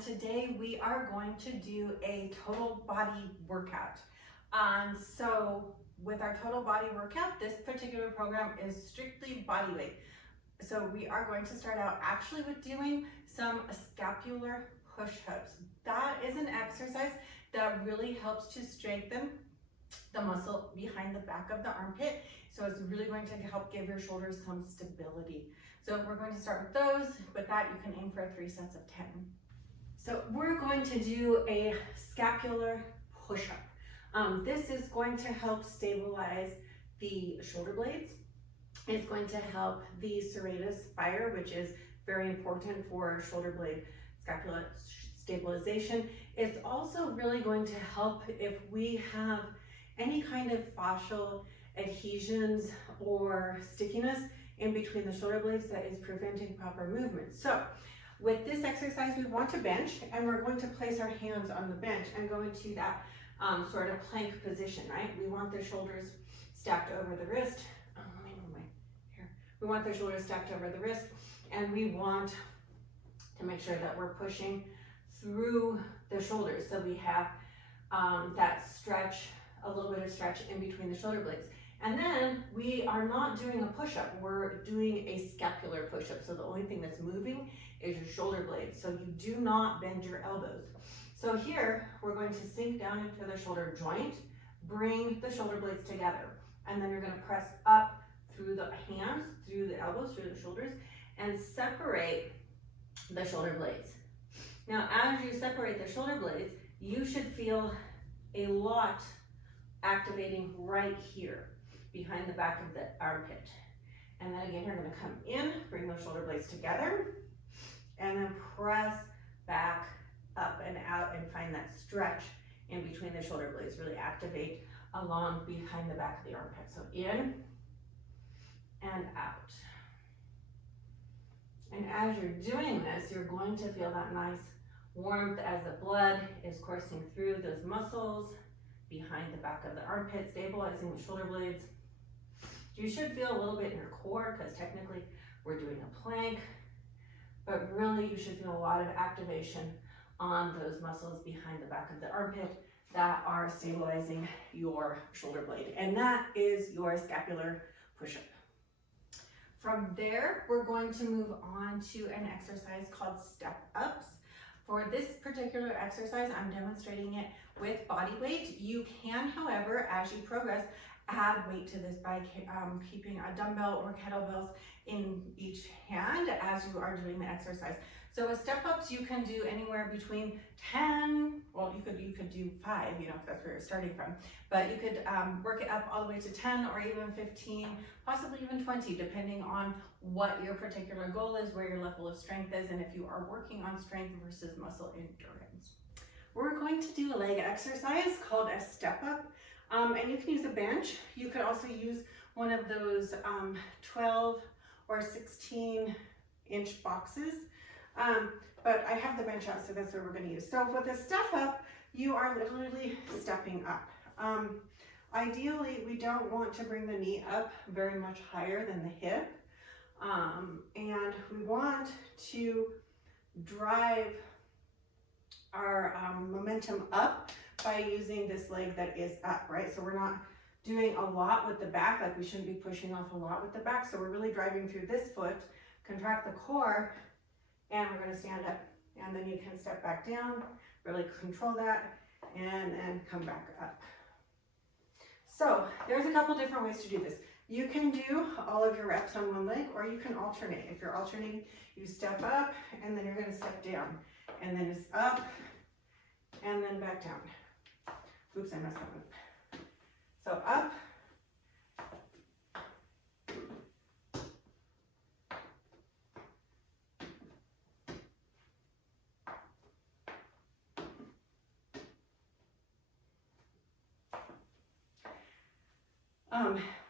and today we are going to do a total body workout. So with our total body workout, this particular program is strictly body weight. So we are going to start out actually with doing some scapular push-ups. That is an exercise that really helps to strengthen the muscle behind the back of the armpit. So it's really going to help give your shoulders some stability. So we're going to start with those. With that, you can aim for 3 sets of 10. So we're going to do a scapular push-up. This is going to help stabilize the shoulder blades. It's going to help the serratus spire, which is very important for shoulder blade scapula stabilization. It's also really going to help if we have any kind of fascial adhesions or stickiness in between the shoulder blades that is preventing proper movement. So with this exercise, we want to bench, and we're going to place our hands on the bench and go into that sort of plank position, right? We want the shoulders stacked over the wrist. Let me move my hair. We want the shoulders stacked over the wrist, and we want to make sure that we're pushing through the shoulders. So we have that stretch, a little bit of stretch in between the shoulder blades. And then we are not doing a push-up, we're doing a scapular push-up. So the only thing that's moving is your shoulder blades. So you do not bend your elbows. So here, we're going to sink down into the shoulder joint, bring the shoulder blades together, and then you're gonna press up through the hands, through the elbows, through the shoulders, and separate the shoulder blades. Now, as you separate the shoulder blades, you should feel a lot activating right here, behind the back of the armpit. And then again, you're gonna come in, bring those shoulder blades together, and then press back up and out and find that stretch in between the shoulder blades. Really activate along behind the back of the armpit. So in and out. And as you're doing this, you're going to feel that nice warmth as the blood is coursing through those muscles behind the back of the armpit, stabilizing the shoulder blades. You should feel a little bit in your core, because technically we're doing a plank, but really you should feel a lot of activation on those muscles behind the back of the armpit that are stabilizing your shoulder blade. And that is your scapular push-up. From there, we're going to move on to an exercise called step-ups. For this particular exercise, I'm demonstrating it with body weight. You can, however, as you progress, add weight to this by keeping a dumbbell or kettlebells in each hand as you are doing the exercise. So with step-ups, you can do anywhere between 10, well, you could do 5, if that's where you're starting from, but you could work it up all the way to 10 or even 15, possibly even 20, depending on what your particular goal is, where your level of strength is, and if you are working on strength versus muscle endurance. We're going to do a leg exercise called a step-up. And you can use a bench. You could also use one of those 12 or 16-inch boxes. But I have the bench out, so that's what we're going to use. So with a step up, you are literally stepping up. Ideally, we don't want to bring the knee up very much higher than the hip. And we want to drive our momentum up by using this leg that is up, right? So we're not doing a lot with the back, like we shouldn't be pushing off a lot with the back. So we're really driving through this foot, contract the core, and we're gonna stand up. And then you can step back down, really control that, and then come back up. So there's a couple different ways to do this. You can do all of your reps on one leg, or you can alternate. If you're alternating, you step up, and then you're gonna step down. And then it's up, and then back down. Oops, I messed that up. So up,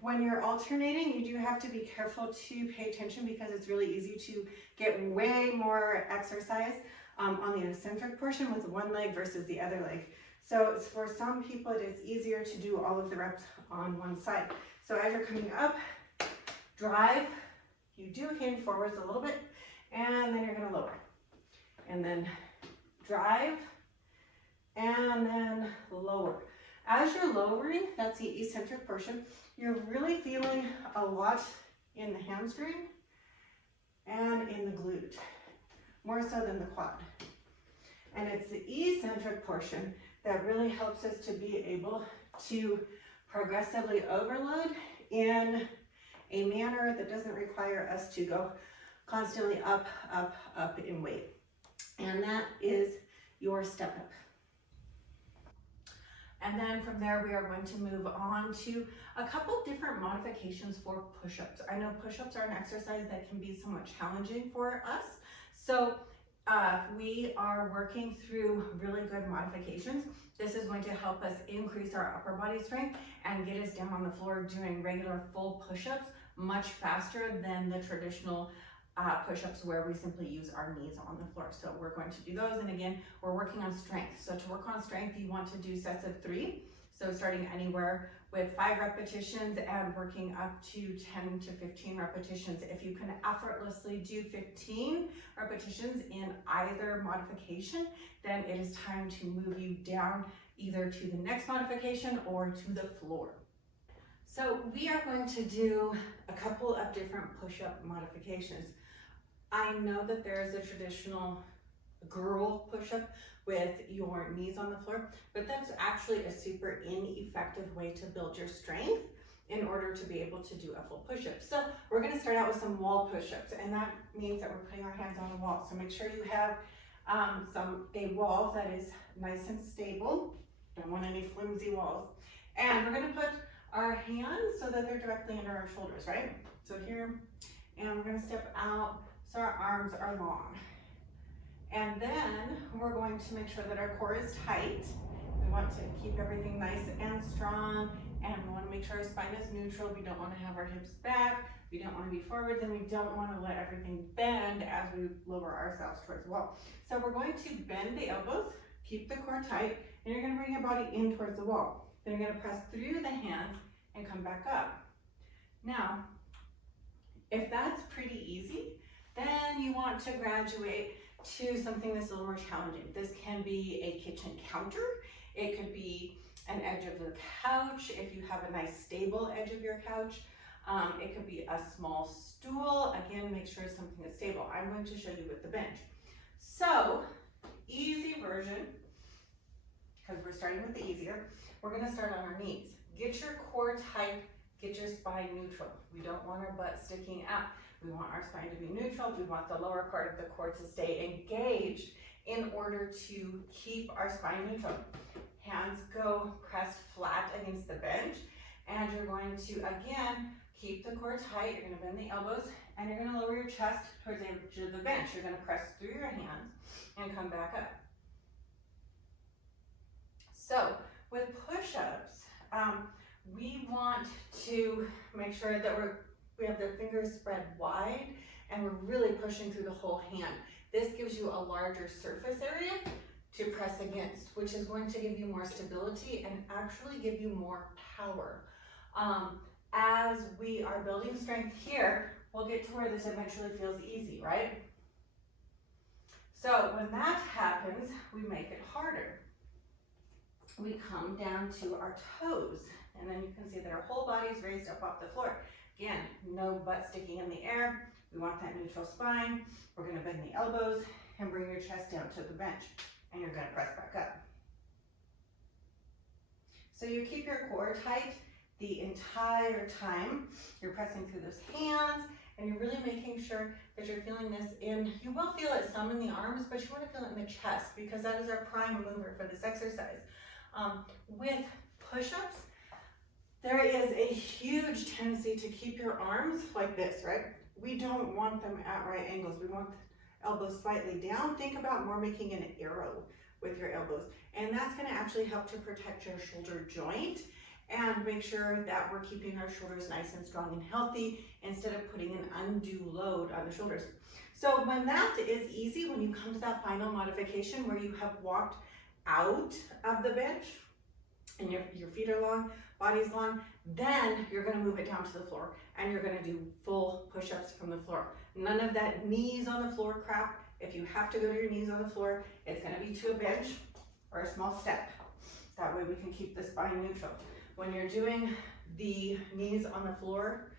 when you're alternating, you do have to be careful to pay attention, because it's really easy to get way more exercise on the eccentric portion with one leg versus the other leg. So for some people, it is easier to do all of the reps on one side. So as you're coming up, drive, you do hinge forwards a little bit, and then you're gonna lower. And then drive, and then lower. As you're lowering, that's the eccentric portion, you're really feeling a lot in the hamstring and in the glute, more so than the quad. And it's the eccentric portion that really helps us to be able to progressively overload in a manner that doesn't require us to go constantly up, up, up in weight. And that is your step up. And then from there, we are going to move on to a couple different modifications for push-ups. I know push-ups are an exercise that can be somewhat challenging for us. So we are working through really good modifications. This is going to help us increase our upper body strength and get us down on the floor doing regular full push-ups much faster than the traditional push-ups where we simply use our knees on the floor. So we're going to do those, and again, we're working on strength. So to work on strength, you want to do sets of 3. So starting anywhere with 5 repetitions and working up to 10 to 15 repetitions. If you can effortlessly do 15 repetitions in either modification, then it is time to move you down either to the next modification or to the floor. So we are going to do a couple of different push-up modifications. I know that there is a traditional girl push-up with your knees on the floor, but that's actually a super ineffective way to build your strength in order to be able to do a full push-up. So we're gonna start out with some wall push-ups, and that means that we're putting our hands on the wall. So make sure you have a wall that is nice and stable. Don't want any flimsy walls. And we're gonna put our hands so that they're directly under our shoulders, right? So here, and we're gonna step out so our arms are long. And then we're going to make sure that our core is tight. We want to keep everything nice and strong, and we want to make sure our spine is neutral. We don't want to have our hips back, we don't want to be forwards, and we don't want to let everything bend as we lower ourselves towards the wall. So we're going to bend the elbows, keep the core tight, and you're going to bring your body in towards the wall. Then you're going to press through the hands and come back up. Now, if that's pretty easy, then you want to graduate to something that's a little more challenging. This can be a kitchen counter. It could be an edge of the couch if you have a nice stable edge of your couch. It could be a small stool. Again, make sure it's something that's stable. I'm going to show you with the bench. So, easy version, because we're starting with the easier, we're gonna start on our knees. Get your core tight, get your spine neutral. We don't want our butt sticking out. We want our spine to be neutral. We want the lower part of the core to stay engaged in order to keep our spine neutral. Hands go pressed flat against the bench, and you're going to, again, keep the core tight. You're gonna bend the elbows, and you're gonna lower your chest towards the edge of the bench. You're gonna press through your hands and come back up. So with push-ups, we want to make sure that we have the fingers spread wide and we're really pushing through the whole hand. This gives you a larger surface area to press against, which is going to give you more stability and actually give you more power. As we are building strength here, we'll get to where this eventually feels easy, right? So when that happens, we make it harder. We come down to our toes, and then you can see that our whole body is raised up off the floor. Again, no butt sticking in the air. We want that neutral spine. We're gonna bend the elbows and bring your chest down to the bench, and you're gonna press back up. So you keep your core tight the entire time. You're pressing through those hands, and you're really making sure that you're feeling this in, you will feel it some in the arms, but you wanna feel it in the chest because that is our prime mover for this exercise. With push-ups, there is a huge tendency to keep your arms like this, right? We don't want them at right angles. We want the elbows slightly down. Think about more making an arrow with your elbows. And that's gonna actually help to protect your shoulder joint and make sure that we're keeping our shoulders nice and strong and healthy instead of putting an undue load on the shoulders. So when that is easy, when you come to that final modification where you have walked out of the bench and your feet are long, body's long, then you're gonna move it down to the floor and you're gonna do full push-ups from the floor. None of that knees on the floor crap. If you have to go to your knees on the floor, it's gonna be to a bench or a small step. That way we can keep the spine neutral. When you're doing the knees on the floor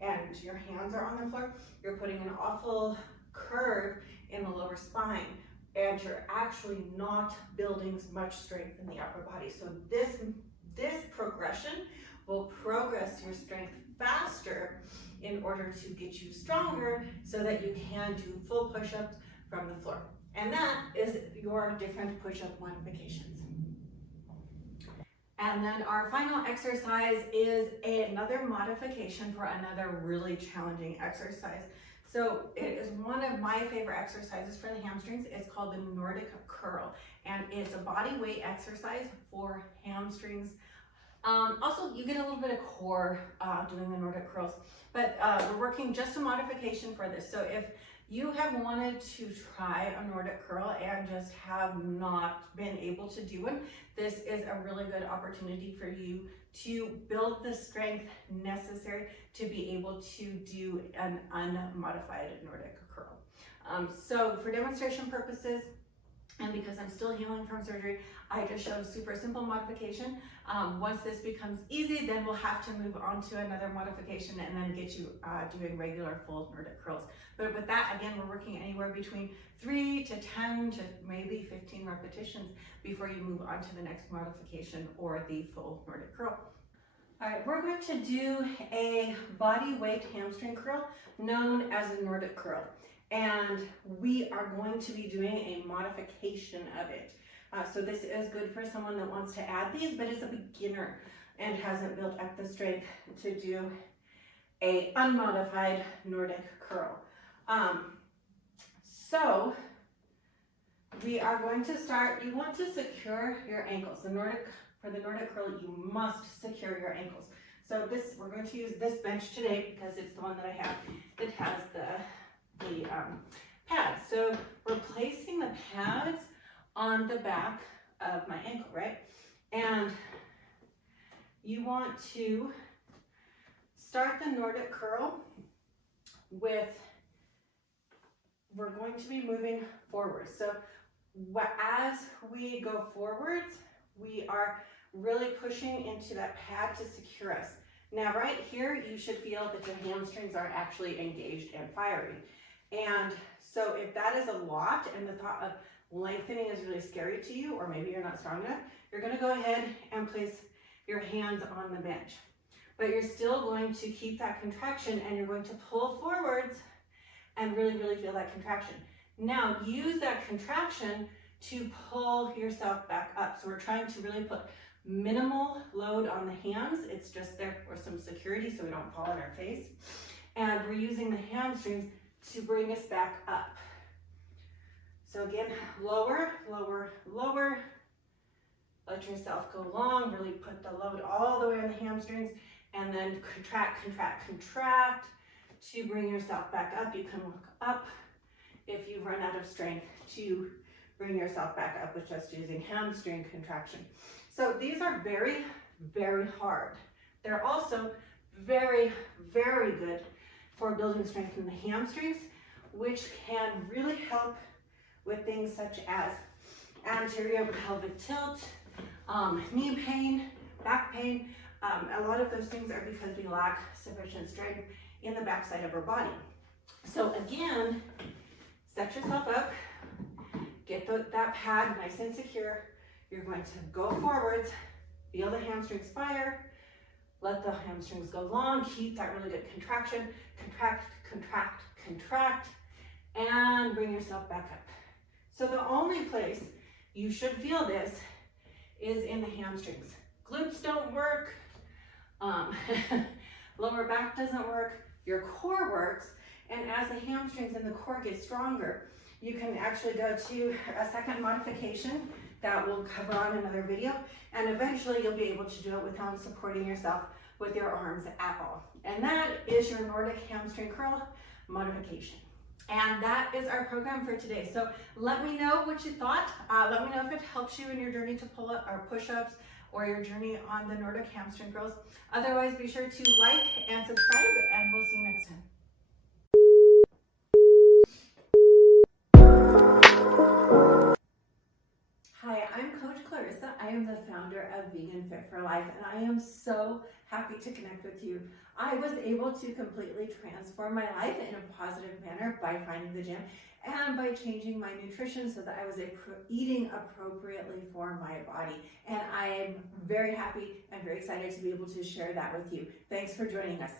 and your hands are on the floor, you're putting an awful curve in the lower spine, and you're actually not building much strength in the upper body. So this progression will progress your strength faster in order to get you stronger so that you can do full push-ups from the floor. And that is your different push-up modifications. And then our final exercise is another modification for another really challenging exercise. So it is one of my favorite exercises for the hamstrings. It's called the Nordic curl, and it's a body weight exercise for hamstrings. Also, you get a little bit of core doing the Nordic curls, but we're working just a modification for this. So if you have wanted to try a Nordic curl and just have not been able to do one, this is a really good opportunity for you to build the strength necessary to be able to do an unmodified Nordic curl. So for demonstration purposes, and because I'm still healing from surgery, I just show super simple modification. Once this becomes easy, then we'll have to move on to another modification and then get you doing regular full Nordic curls. But with that, again, we're working anywhere between 3 to 10 to maybe 15 repetitions before you move on to the next modification or the full Nordic curl. All right, we're going to do a body weight hamstring curl known as a Nordic curl. And we are going to be doing a modification of it. So this is good for someone that wants to add these, but is a beginner and hasn't built up the strength to do a unmodified Nordic curl. So we are going to start. You want to secure your ankles. For the Nordic curl, you must secure your ankles. So we're going to use this bench today because it's the one that I have that has the pads. So we're placing the pads on the back of my ankle, right? And you want to start the Nordic curl with, we're going to be moving forward. So as we go forwards, we are really pushing into that pad to secure us. Now right here, you should feel that your hamstrings are actually engaged and firing. And so if that is a lot and the thought of lengthening is really scary to you, or maybe you're not strong enough, you're going to go ahead and place your hands on the bench. But you're still going to keep that contraction and you're going to pull forwards and really, really feel that contraction. Now use that contraction to pull yourself back up. So we're trying to really put minimal load on the hands. It's just there for some security so we don't fall on our face. And we're using the hamstrings to bring us back up. So again, lower, lower, lower. Let yourself go long, really put the load all the way on the hamstrings, and then contract, contract, contract to bring yourself back up. You can look up if you run out of strength to bring yourself back up with just using hamstring contraction. So these are very, very hard. They're also very, very good for building strength in the hamstrings, which can really help with things such as anterior pelvic tilt, knee pain, back pain. A lot of those things are because we lack sufficient strength in the backside of our body. So again, set yourself up, get that pad nice and secure. You're going to go forwards, feel the hamstrings fire, let the hamstrings go long, keep that really good contraction, contract, contract, contract, and bring yourself back up. So the only place you should feel this is in the hamstrings. Glutes don't work, lower back doesn't work, your core works, and as the hamstrings and the core get stronger, you can actually go to a second modification that we'll cover on another video, and eventually you'll be able to do it without supporting yourself with your arms at all. And that is your Nordic hamstring curl modification. And that is our program for today. So let me know what you thought. Let me know if it helps you in your journey to pull up or push-ups or your journey on the Nordic hamstring curls. Otherwise, be sure to like and subscribe, and we'll see you next time. I am the founder of Vegan Fit for Life, and I am so happy to connect with you. I was able to completely transform my life in a positive manner by finding the gym and by changing my nutrition so that I was eating appropriately for my body. And I am very happy and very excited to be able to share that with you. Thanks for joining us.